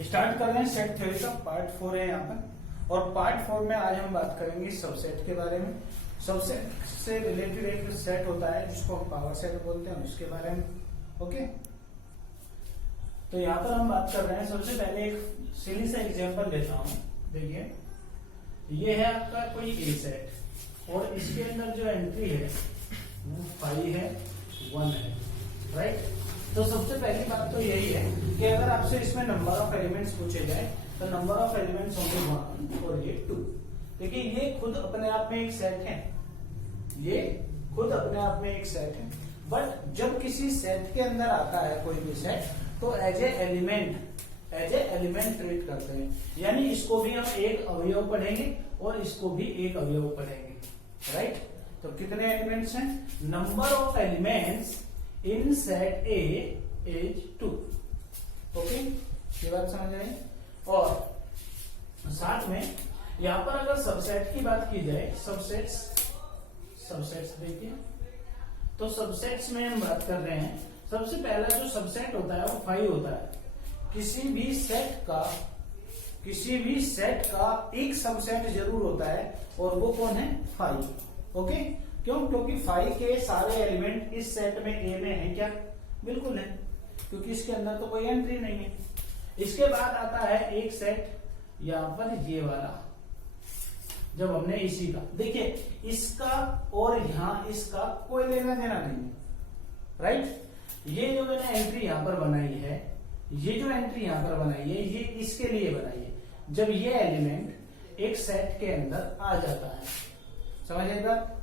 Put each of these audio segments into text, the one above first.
Start कर रहे हैं सेट थ्योरी का पार्ट 4 है यहाँ पर। और पार्ट 4 में आज हम बात करेंगे सबसेट के बारे में। सबसेट से रिलेटेड एक सेट होता है जिसको हम पावर सेट बोलते हैं, उसके बारे में। ओके, तो यहाँ पर हम बात कर रहे हैं। सबसे पहले एक सिली सा एग्जांपल लेता हूँ। देखिए, ये है आपका कोई ए सेट और इसके अंदर जो एंट्री है वो 5 है, 1 है, राइट। तो सबसे पहली बात तो यही है कि अगर आपसे इसमें नंबर ऑफ एलिमेंट्स पूछे जाए तो नंबर ऑफ एलिमेंट्स होंगे 1 और ये 2। देखिए, ये खुद अपने आप में एक सेट है, ये खुद अपने आप में एक सेट है। बट जब किसी सेट के अंदर आता है कोई भी सेट तो एज ए एलिमेंट ट्रीट करते हैं। यानी इसको भी हम एक अवयव पढ़ेंगे और इसको भी एक अवयव पढ़ेंगे, राइट। तो कितने एलिमेंट्स हैं? Number of elements in set A is 2। Okay, ये बात समझ आई। और साथ में यहां पर अगर सबसेट की बात की जाए, सबसेट्स देखिए, तो सबसेट्स में हम बात कर रहे हैं। सबसे पहला जो सबसेट होता है वो 5 होता है। किसी भी सेट का एक सबसेट जरूर होता है और वो कौन है? 5। ओके, क्यों? क्योंकि 5 के सारे एलिमेंट इस सेट में ए में है क्या? बिल्कुल है, क्योंकि इसके अंदर तो कोई एंट्री नहीं है। इसके बाद आता है एक सेट यहां पर ये वाला, जब हमने इसी का, देखिए इसका और यहां इसका कोई लेना देना नहीं है, राइट। ये जो मैंने एंट्री यहां पर बनाई है, ये जो एंट्री यहां पर बनाई है, ये इसके लिए बनाई है जब ये एलिमेंट एक सेट के अंदर आ जाता है। समझ आई बात?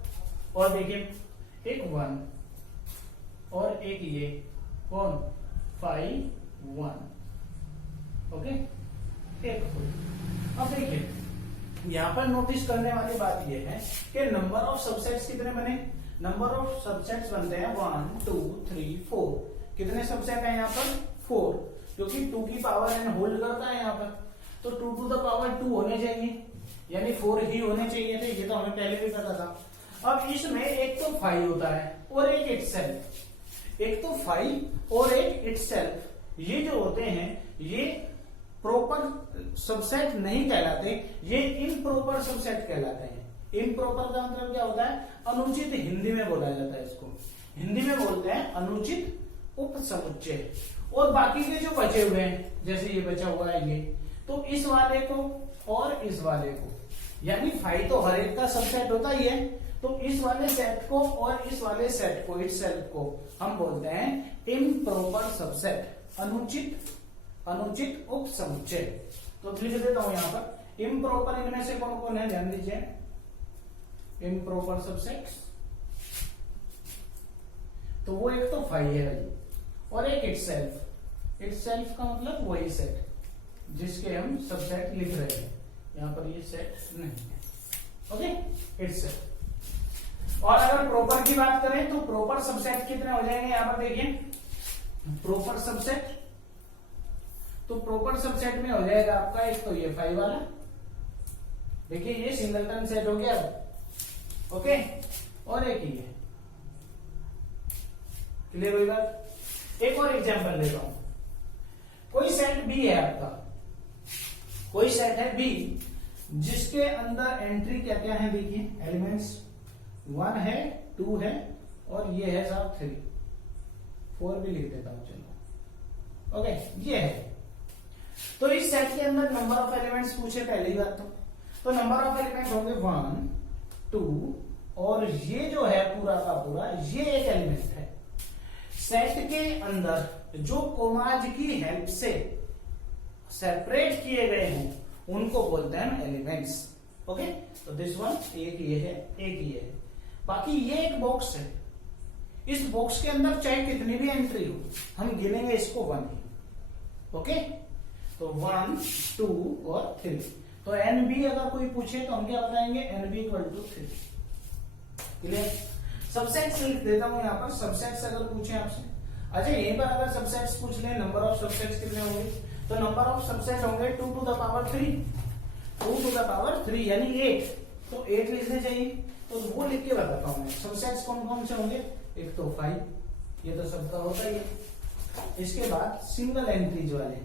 और देखिए, एक 1 और एक ये कौन? 5, 1। ओके, एक 4। अब देखिए, यहां पर नोटिस करने वाली बात यह है कि नंबर ऑफ सबसेट्स कितने बने? नंबर ऑफ सबसेट्स बनते हैं 1, 2, 3, 4। कितने सबसेट है यहाँ पर? 4, क्योंकि 2 की पावर n होल्ड करता है यहाँ पर, तो 2 टू द पावर 2 होने चाहिए, यानी 4 ही होने चाहिए थे। ये तो हमें पहले भी पता था। अब इसमें एक तो 5 होता है और एक इटसेल्फ। एक तो 5 और एक इटसेल्फ, ये जो होते हैं ये प्रॉपर सबसेट नहीं कहलाते, ये इम्प्रॉपर सबसेट कहलाते हैं। इम्प्रॉपर का मतलब क्या होता है? अनुचित, हिंदी में बोला जाता है इसको। हिंदी में बोलते हैं अनुचित उपसमुच्चय। और बाकी के जो बचे हुए हैं, जैसे ये बचा हुआ है ये, तो इस वाले को और इस वाले को, यानी 5 तो हर एक का सबसेट होता ही है, तो इस वाले सेट को और इस वाले सेट को, इटसेल्फ को हम बोलते हैं इम्प्रॉपर सबसेट, अनुचित उपसमुच्चय। तो लिख देता हूं यहां पर इम्प्रॉपर। इनमें से कौन कौन है? ध्यान दीजिए, इम्प्रॉपर सबसेट, तो वो एक तो 5 है भाई, और एक इटसेल्फ। इटसेल्फ का मतलब वही सेट जिसके हम सबसेट लिख रहे हैं। यहां पर ये सेट नहीं है। Okay, itself. और अगर प्रॉपर की बात करें तो प्रॉपर सबसेट कितने हो जाएंगे? यहां पर देखिए, प्रॉपर सबसेट, तो प्रॉपर सबसेट में हो जाएगा आपका एक तो ये 5 वाला, देखिए ये सिंगलटन सेट हो गया। ओके, और एक ही है। क्लियर हुई बात? एक और एग्जांपल लेता हूं। कोई सेट बी है आपका, कोई सेट है बी जिसके अंदर एंट्री क्या क्या है? देखिए, एलिमेंट्स 1 है, 2 है और ये है साहब 3, 4 भी लिख देता हूं, चलो। ओके, ये है। तो इस सेट के अंदर नंबर ऑफ एलिमेंट्स पूछे, पहली बात तो नंबर ऑफ एलिमेंट होंगे 1, 2 और ये जो है पूरा का पूरा ये एक एलिमेंट है। सेट के अंदर जो कोमाज की हेल्प से सेपरेट किए गए हैं उनको बोलते हैं एलिमेंट्स। ओके, तो दिस वन, एक ये है, एक ये है, बाकी ये एक बॉक्स है। इस बॉक्स के अंदर चाहे कितनी भी एंट्री हो, हम गिनेंगे इसको 1 ही। ओके, तो 1, 2 और 3। तो NB अगर कोई पूछे तो हम क्या बताएंगे? NB = 3। क्लियर? सबसेट्स लिख देता हूं यहां पर। सबसेट्स अगर पूछे आपसे, अच्छा यहीं पर अगर सबसेट्स पूछ ले, नंबर ऑफ सबसेट्स कितने होंगे? तो नंबर ऑफ सबसेट होंगे 2 to the power 3, 2 to the power 3 यानी 8। तो 8 लिखने चाहिए, तो वो लिख के बताता हूं मैं। सबसेट्स कौन कौन से होंगे? एक तो 5, ये तो सबका होता ही है। इसके बाद सिंगल एंट्रीज वाले,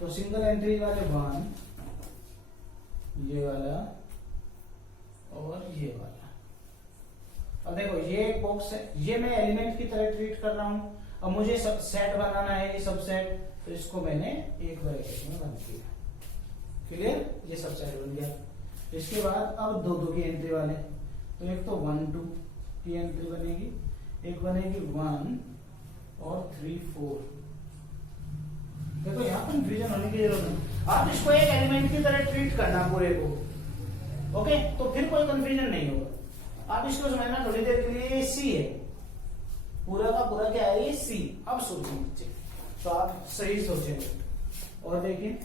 तो सिंगल एंट्री वाले 1, ये वाला और ये वाला। अब देखो ये एक बॉक्स है, ये मैं एलिमेंट की तरह ट्रीट कर रहा हूं। अब मुझे सब सेट बनाना है, ये सब सेट, तो इसको मैंने एक ब्रैकेट में बंद किया। क्लियर, ये सब सेट बन गया। इसके बाद अब दो दो की एंट्री वाले, तो एक तो 1 2 की एंट्री बनेगी, एक बनेगी 1 और 3 4। देखो यहाँ पर कंफ्यूजन होने की जरूरत नहीं, आप इसको एक एलिमेंट की तरह ट्रीट करना पूरे को, ओके, तो फिर कोई कंफ्यूजन नहीं होगा। आप इसको समझना थोड़ी देर के लिए, सी है पूरा का पूरा, क्या है ये सी। अब सोचिए, तो आप सही सोचेंगे। और देखिए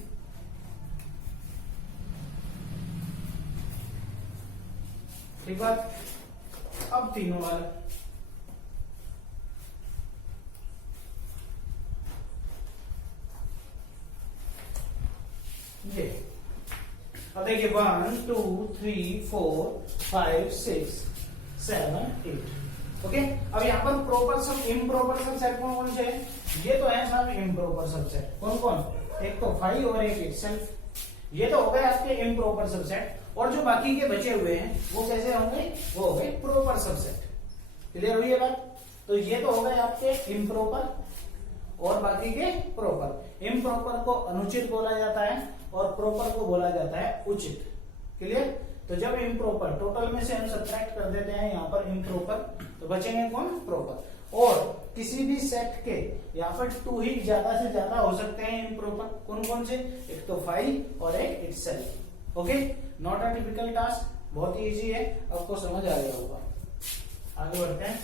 ठीक बात। अब तीनों वाला, ये अब देखिए 1 2 3 4 5 6 7 8। ओके, अब यहाँ पर प्रॉपर सब इम्प्रॉपर सब सेट कौन कौन से है? ये तो है सब इम्प्रॉपर सब सेट। कौन कौन? एक तो 5 और एक इटसेल्फ। ये तो हो गए आपके इम्प्रॉपर सबसेट, और जो बाकी के बचे हुए हैं वो कैसे होंगे? वो हो गए प्रॉपर सबसेट। क्लियर हुई है बात? तो ये तो हो गए आपके इम्प्रॉपर और बाकी के प्रॉपर। इम्प्रॉपर को अनुचित बोला जाता है और प्रॉपर को बोला जाता है उचित। क्लियर? तो जब इम्प्रॉपर टोटल में से हम सब्ट्रैक्ट कर देते हैं यहाँ पर इम्प्रॉपर, तो बचेंगे कौन? प्रॉपर। और किसी भी सेट के यहाँ पर 2 ही ज्यादा से ज्यादा हो सकते हैं इम्प्रॉपर। कौन कौन से? एक तो 5 और एक itself. Okay, not a typical task, बहुत ही इजी है, आपको समझ आ गया होगा। आगे बढ़ते हैं।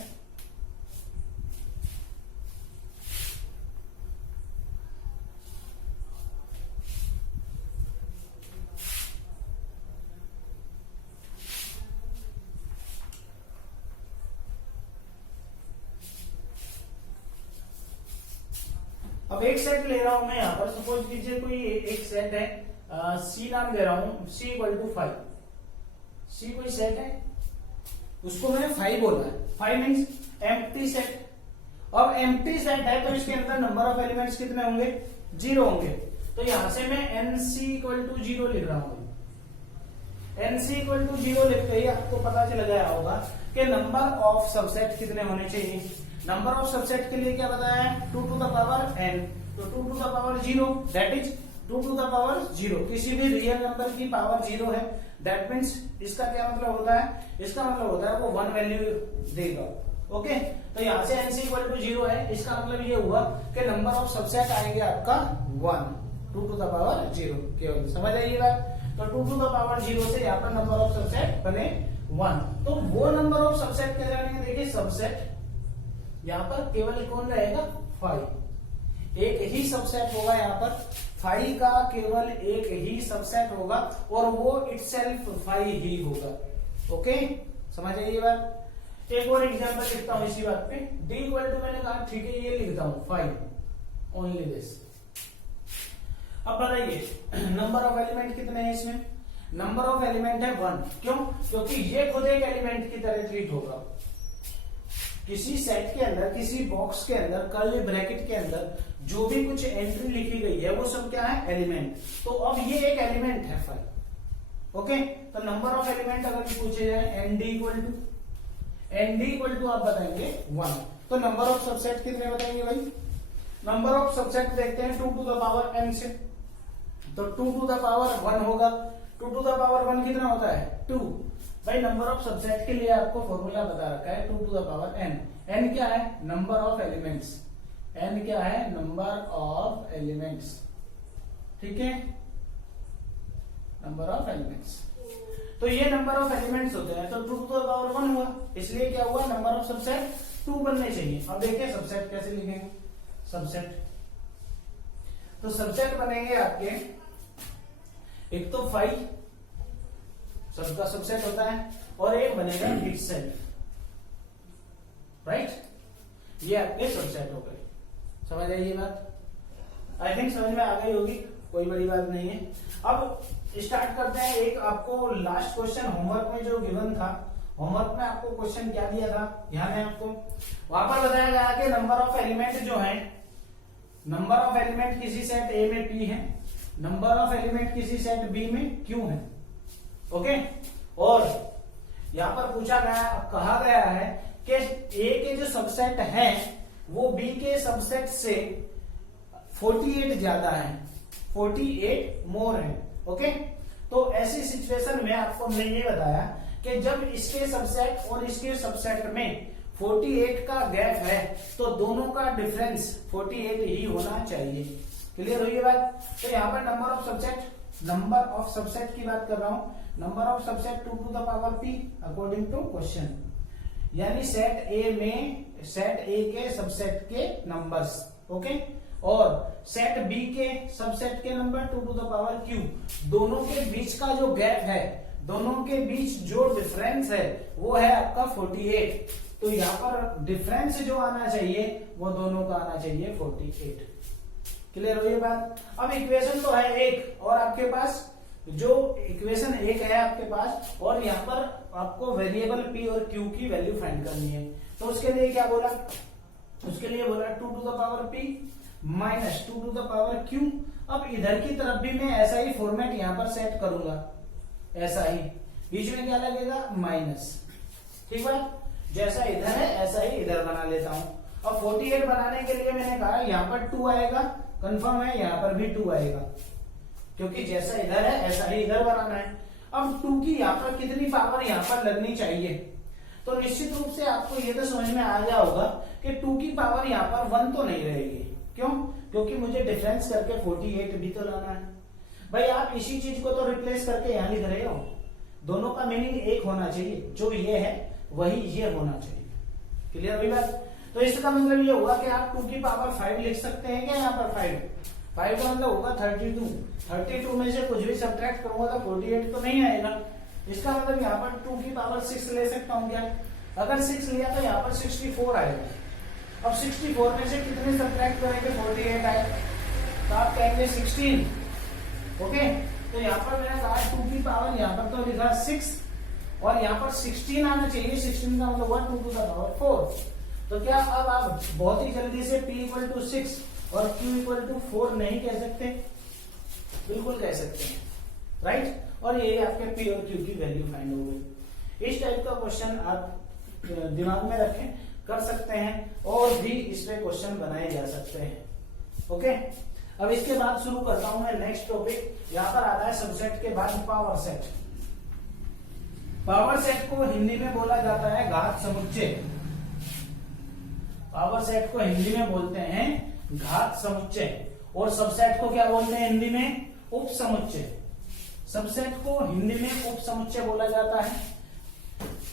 अब एक सेट ले रहा हूं मैं यहाँ पर, सपोज कीजिए कोई एक सेट है, सी नाम दे रहा हूं, C = 5। सी कोई सेट है, उसको मैंने 5 बोला है। 5 मीन्स एम्प्टी सेट। अब एम्प्टी सेट है तो इसके अंदर नंबर ऑफ एलिमेंट्स कितने होंगे? 0 होंगे। तो यहां से मैं NC = 0 लिख रहा हूं। NC = 0 लिखते ही आपको पता चल गया होगा कि नंबर ऑफ सबसेट कितने होने चाहिए। नंबर ऑफ सबसेट के लिए क्या बताया है? 2 to the power n। तो 2 to the power 0, that is 2 to the power 0। किसी भी रियल नंबर की पावर 0 है, दैट मीन्स इसका क्या मतलब होता है? इसका मतलब होता है वो 1 वैल्यू देगा। ओके, तो यहां से NC = 0 है, इसका मतलब ये हुआ कि नंबर ऑफ सबसेट आएंगे आपका 1, 2 to the power 0। केवल समझ आइए बात। तो 2 to the power 0 से यहाँ पर नंबर ऑफ सबसेट बने 1। तो वो नंबर ऑफ सबसेट कैसे बनेंगे? देखिए सबसेट यहाँ पर केवल कौन रहेगा? 5। एक ही सबसेट होगा यहाँ पर, 5 का केवल एक ही सबसेट होगा और वो इटसेल्फ 5 ही होगा। ओके, समझ आइए बात। एक और एग्जांपल लिखता हूं इसी बात पे। D = मैंने कहा ठीक है, ये लिखता हूं 5 ओनली दिस। अब बताइए नंबर ऑफ एलिमेंट कितने हैं इसमें? नंबर ऑफ एलिमेंट है 1। क्यों? क्योंकि ये खुद एक एलिमेंट की तरह ट्रीट होगा। किसी सेट के अंदर, किसी बॉक्स के अंदर, कर्ली ब्रैकेट के अंदर जो भी कुछ एंट्री लिखी गई है वो सब क्या है? एलिमेंट। तो अब ये एक एलिमेंट है 5। ओके, तो नंबर ऑफ एलिमेंट अगर पूछे जाए ND आप बताएंगे 1। तो नंबर ऑफ सबसेट कितने बताएंगे भाई? नंबर ऑफ सबसेट देखते हैं 2 to the power n से, तो 2 to the power 1 होगा। 2 to the power 1 कितना होता है? 2। भाई नंबर ऑफ सबसेट के लिए आपको फॉर्मूला बता रखा है 2 to the power n। n क्या है? Number of elements. n क्या है? Number of elements. ठीक है, नंबर ऑफ एलिमेंट्स। तो ये नंबर ऑफ एलिमेंट्स होते हैं, तो 2 to the power 1 हुआ, इसलिए क्या हुआ? नंबर ऑफ सबसेट 2 बनने चाहिए। अब देखिए सबसेट कैसे लिखेंगे। सबसेट, तो सबसेट बनेंगे आपके, एक तो 5 सबका सबसेट होता है और एक बनेगा इटसेल्फ। राइट, ये आपके सबसेट हो गए। समझ आइए बात? आई थिंक समझ में आ गई होगी, कोई बड़ी बात नहीं है। अब स्टार्ट करते हैं। एक आपको लास्ट क्वेश्चन होमवर्क में जो गिवन था, होमवर्क में आपको क्वेश्चन क्या दिया था ध्यान है आपको? वहां पर बताया गया कि नंबर ऑफ एलिमेंट जो है, नंबर ऑफ एलिमेंट किसी सेट ए में p है नंबर ऑफ एलिमेंट किसी सेट बी में क्यू है। ओके, और यहां पर पूछा गया, कहा गया है कि ए के जो सबसेट है वो बी के सबसेट से 48 ज्यादा है, 48 मोर है। ओके, तो ऐसी सिचुएशन में आपको मैंने ये बताया कि जब इसके सबसेट और इसके सबसेट में 48 का गैप है तो दोनों का डिफरेंस 48 ही होना चाहिए। क्लियर हुई बात? तो यहाँ पर नंबर ऑफ सबसेट की बात कर रहा हूं, number of subset 2 to the power p according to question, यानी सेट ए के सबसेट के नंबर्स। ओके, और सेट बी के सबसेट के number 2 to the power q, दोनों के बीच का जो गैप है, दोनों के बीच जो डिफरेंस है वो है आपका 48। तो यहाँ पर डिफरेंस जो आना चाहिए वो दोनों का आना चाहिए 48। क्लियर हुई बात? अब इक्वेशन तो है एक, और आपके पास जो इक्वेशन एक है आपके पास, और यहाँ पर आपको वेरिएबल p और q की वैल्यू फाइंड करनी है। तो उसके लिए क्या बोला? उसके लिए बोला 2 to the power p minus 2 to the power q। अब इधर की तरफ भी मैं ऐसा ही फॉर्मेट यहाँ पर सेट करूंगा, ऐसा ही, बीच में क्या लगेगा? माइनस। ठीक बात? जैसा इधर है ऐसा ही इधर बना लेता हूं। अब 48 बनाने के लिए मैंने कहा यहाँ पर 2 आएगा, कंफर्म है, यहाँ पर भी 2 आएगा, क्योंकि जैसा इधर है ऐसा ही इधर बनाना है। अब 2 की यहाँ पर कितनी पावर यहाँ पर लगनी चाहिए? तो निश्चित रूप से आपको ये तो समझ में आ गया होगा कि 2 की पावर यहाँ पर 1 तो नहीं रहेगी। क्यों? क्योंकि मुझे डिफरेंस करके 48 भी तो लाना है। भाई आप इसी चीज को तो रिप्लेस करके यहाँ लिख रहे हो, दोनों का मीनिंग एक होना चाहिए, जो ये है वही ये होना चाहिए। क्लियर हुई बात? तो इसका मतलब ये होगा कि आप 2 की पावर 5 लिख सकते हैं क्या? यहाँ पर 5 का मतलब होगा 32 में से कुछ भी सब्ट्रैक्ट करूंगा तो 48 तो नहीं आएगा। इसका मतलब यहाँ पर 2 की पावर 6 ले सकता हूँ क्या? अगर 6 लिया तो यहाँ पर 64 आएगा। अब 64 में से कितने सब्ट्रैक्ट करेंगे? 48 आए, तो आप कहेंगे 16। ओके, तो यहाँ पर मैंने कहा 2 की पावर यहाँ पर तो लिखा 6 और यहाँ पर 16 आना चाहिए। 16 का मतलब हुआ 2 to the power 4। तो क्या अब आप बहुत ही जल्दी से p इक्वल टू 6 और q इक्वल टू 4 नहीं कह सकते? बिल्कुल कह सकते हैं, राइट? और ये आपके p और q की वैल्यू फाइंड हो गई। इस टाइप का क्वेश्चन आप दिमाग में रखें, कर सकते हैं, और भी इस पे क्वेश्चन बनाए जा सकते हैं। ओके, अब इसके बाद शुरू करता हूं मैं नेक्स्ट टॉपिक। यहाँ पर आता है सबसेट के बाद पावर सेट। पावर सेट को हिंदी में बोला जाता है घात समुच्चय। पावर सेट को हिंदी में बोलते हैं घात समुच्चय, और सबसेट को क्या बोलते हैं हिंदी में? उप समुच्चय। सबसेट को हिंदी में उप समुच्चय बोला जाता है।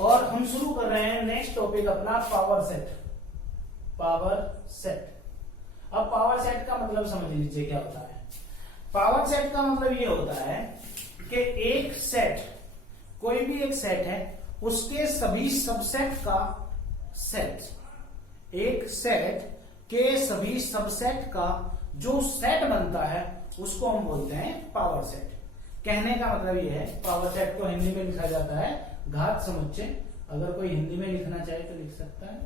और हम शुरू कर रहे हैं नेक्स्ट टॉपिक अपना पावर सेट। Power set. अब पावर सेट का मतलब समझ लीजिए क्या होता है। पावर सेट का मतलब ये होता है कि एक सेट, कोई भी एक सेट है, उसके सभी सबसेट का सेट, एक सेट के सभी सबसेट का जो सेट बनता है उसको हम बोलते हैं पावर सेट। कहने का मतलब ये है, पावर सेट को हिंदी में लिखा जाता है घात समुच्चय। अगर कोई हिंदी में लिखना चाहे तो लिख सकता है,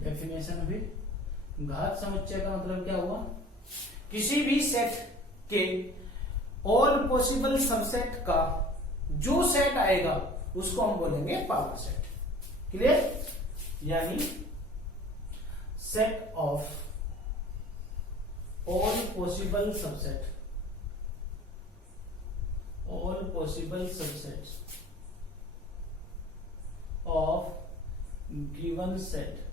डेफिनेशन भी। घात समुच्चय का मतलब क्या हुआ? किसी भी सेट के ऑल पॉसिबल सबसेट का जो सेट आएगा उसको हम बोलेंगे पावर सेट। क्लियर? यानी set of all possible subset, all possible subsets of given set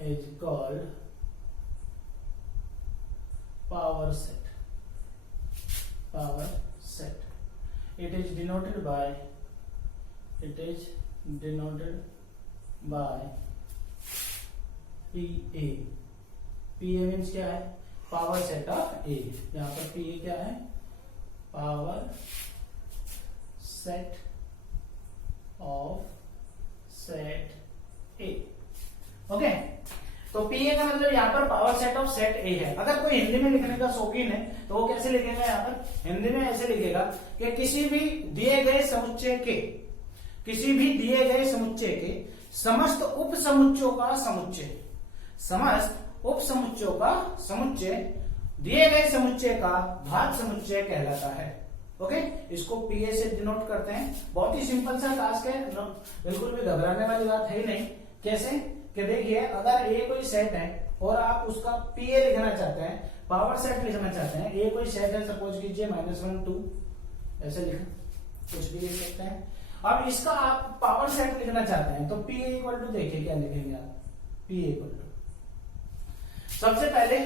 is called power set. Power set. It is denoted by PA. PA means क्या है? Power set of A। यहाँ पर PA क्या है? Power set of set A। Okay, तो PA का मतलब यहाँ पर power set of set A है। अगर कोई हिंदी में लिखने का शौकीन है तो वो कैसे लिखेगा? यहाँ पर हिंदी में ऐसे लिखेगा कि किसी भी दिए गए समुच्चय के समस्त उप समुच्चयों का समुच्चय, समस्त उप समुच्चयों का समुच्चय दिए गए समुच्चय का घात समुच्चय कहलाता है। ओके, इसको पीए से डिनोट करते हैं। बहुत ही सिंपल सा टास्क है, बिल्कुल भी घबराने वाली बात है ही नहीं। कैसे कि देखिए, अगर ए कोई सेट है और आप उसका पीए लिखना चाहते हैं, पावर सेट लिखना चाहते हैं, ए कोई सेट है, सपोज कीजिए -1 2 ऐसे लिखा, कुछ भी लिख सकते हैं। अब इसका आप पावर सेट लिखना चाहते हैं तो पीए इक्वल टू देखिए क्या लिखेंगे आप, पीए इक्वल टू सबसे पहले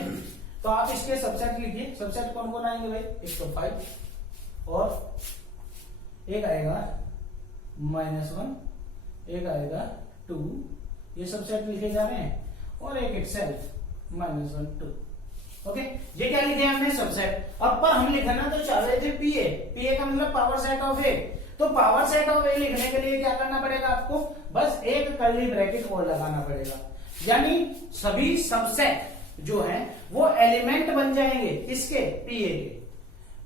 तो आप इसके सबसेट लिखिए। सबसेट कौन कौन आएंगे भाई, एक तो 5 और एक आएगा -1, एक आएगा 2, ये सबसेट लिखे जा रहे हैं, और एक इटसेल्फ -1 2। ओके, ये क्या लिखे हमने, सबसेट। अब पर हम लिखना तो चाह रहे थे पीए, पीए का मतलब पावर सेट ऑफ ए। तो पावर सेट ऑफ ए लिखने के लिए क्या करना पड़ेगा आपको, बस एक कर्ली ब्रैकेट और लगाना पड़ेगा, यानी सभी सबसेट जो है वो एलिमेंट बन जाएंगे किसके, पीए के।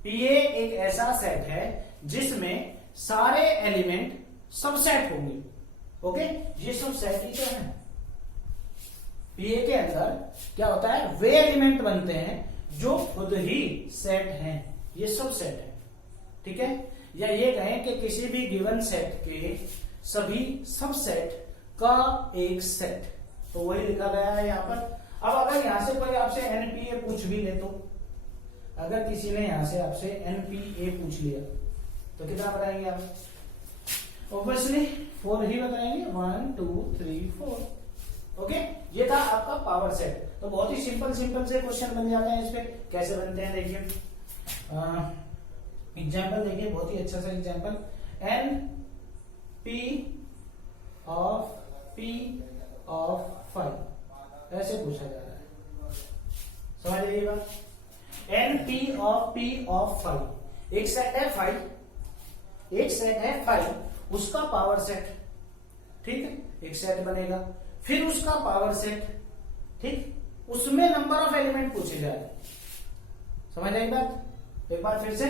पीए एक ऐसा सेट है जिसमें सारे एलिमेंट सबसेट होंगे। ओके, ये सब सेट ही तो है। पीए के अंदर क्या होता है, वे एलिमेंट बनते हैं जो खुद ही सेट हैं, ये सब सेट है। ठीक है, या ये कहें कि किसी भी गिवन सेट के सभी सबसेट का एक सेट, तो वही लिखा गया है यहां पर। अब अगर यहां से कोई आपसे एनपीए पूछ भी ले, तो अगर किसी ने यहां से आपसे एनपीए पूछ लिया तो कितना बताएंगे आप, ऑब्वियसली 4 ही बताएंगे, 1 2 3 4। ओके, ये था आपका पावर सेट। तो बहुत ही सिंपल से क्वेश्चन बन जाते हैं। इस पे कैसे बनते हैं देखिए, एग्जाम्पल देखिए, बहुत ही अच्छा सा एग्जाम्पल, एन पी ऑफ 5 ऐसे पूछा जा रहा है, समझ लीजिएगा। एन पी ऑफ 5, एक सेट है 5, एक सेट है 5, उसका पावर सेट, ठीक है, एक सेट बनेगा, फिर उसका पावर सेट, ठीक, उसमें नंबर ऑफ एलिमेंट पूछे जा रहे हैं, समझ आई बात। एक बार फिर से,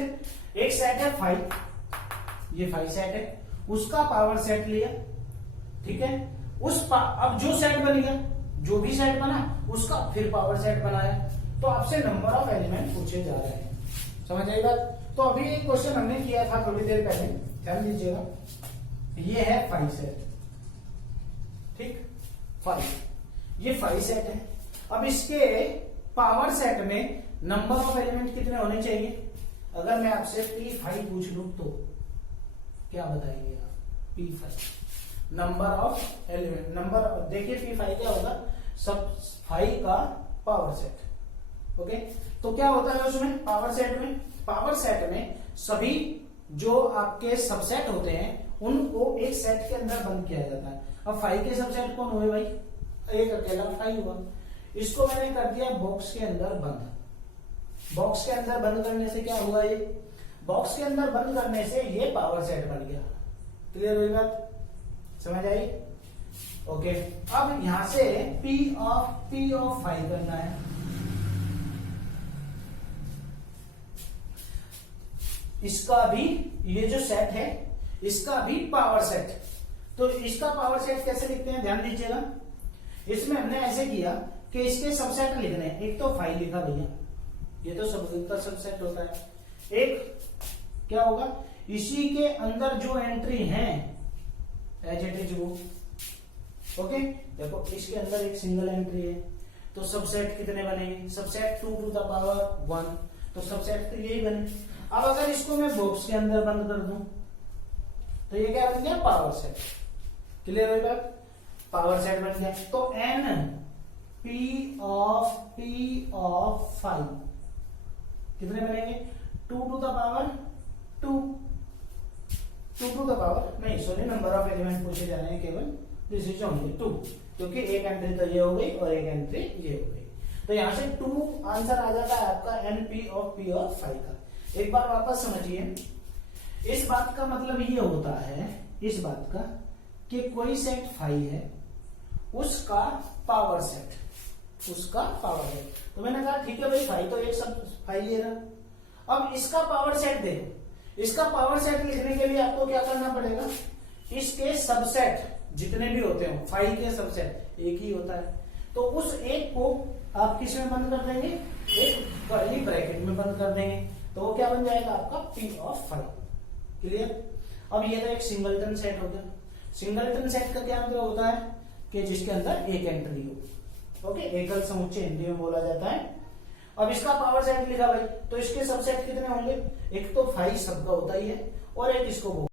एक सेट है 5, ये 5 सेट है, उसका पावर सेट लिया, ठीक है, अब जो सेट बन गया, जो भी सेट बना उसका फिर पावर सेट बनाया, तो आपसे नंबर ऑफ एलिमेंट पूछे जा रहे हैं, समझ आई बात। तो अभी एक क्वेश्चन हमने किया था थोड़ी देर पहले, ध्यान दीजिएगा, ये है 5 सेट, ठीक, 5, ये 5 सेट है। अब इसके पावर सेट में नंबर ऑफ एलिमेंट कितने होने चाहिए, अगर मैं आपसे P5 पूछ लूं तो क्या बताएंगे आप, P5 number of element, number देखिए P5 क्या होगा, सब 5 का पावर सेट। ओके, तो क्या होता है उसमें, पावर सेट में सभी जो आपके सबसेट होते हैं उनको एक सेट के अंदर बंद किया जाता है। अब 5 के सबसेट कौन हुए भाई, एक अकेला 5 हुआ, इसको मैंने कर दिया बॉक्स के अंदर बंद। बॉक्स के अंदर बंद करने से क्या हुआ, ये बॉक्स के अंदर बंद करने से ये पावर सेट बन गया। क्लियर हुई बात, समझ आई। ओके, अब यहां से P ऑफ 5 करना है। इसका भी, ये जो सेट है इसका भी पावर सेट, तो इसका पावर सेट कैसे लिखते हैं, ध्यान दीजिएगा। इसमें हमने ऐसे किया कि इसके सबसेट लिखने हैं, एक तो 5 लिखा भैया, ये तो सबका सबसेट होता है। एक क्या होगा, इसी के अंदर जो एंट्री है एज इट इज वो। ओके, देखो इसके अंदर एक सिंगल एंट्री है, तो सबसेट कितने बनेंगे, सबसेट 2 टू द पावर 1, तो सबसेट तो यही बने। अब अगर इसको मैं बॉक्स के अंदर बंद कर दूं तो ये क्या बन गया, पावर सेट। क्लियर है बात, पावर सेट बन गया। तो एन पी ऑफ 5 कितने बनेंगे, 2 to the power 2 to the power नहीं, सॉरी, नंबर ऑफ एलिमेंट पूछे जा रहे हैं केवल, दिस इज ओनली 2, क्योंकि एक एंट्री तो ये हो गई और एक एंट्री ये हो गई, तो यहां से 2 आंसर आ जाता है आपका एन पी ऑफ 5 का। एक बार वापस समझिए, इस बात का मतलब ये होता है, इस बात का कि कोई सेट 5 है, उसका पावर सेट, तो मैंने कहा ठीक है भाई 5 तो एक सब 5 ले रहा। अब इसका पावर सेट देखो, इसका पावर सेट लिखने के लिए आपको क्या करना पड़ेगा, इसके सबसेट जितने भी होते हो, 5 के सबसेट एक ही होता है, तो उस एक को आप किस में बंद कर देंगे, एक कर्ली ब्रैकेट में बंद कर देंगे, तो वो क्या बन जाएगा आपका P ऑफ 5। क्लियर। अब ये तो एक सिंगलटन सेट हो गया। सिंगलटन सेट का क्या मतलब होता है कि जिसके अंदर एक एंट्री हो। ओके, एकल समुच्चय हिंदी में बोला जाता है। अब इसका पावर सेट लिखा भाई, तो इसके सबसेट कितने होंगे, एक तो 5 सबका होता ही है और एक इसको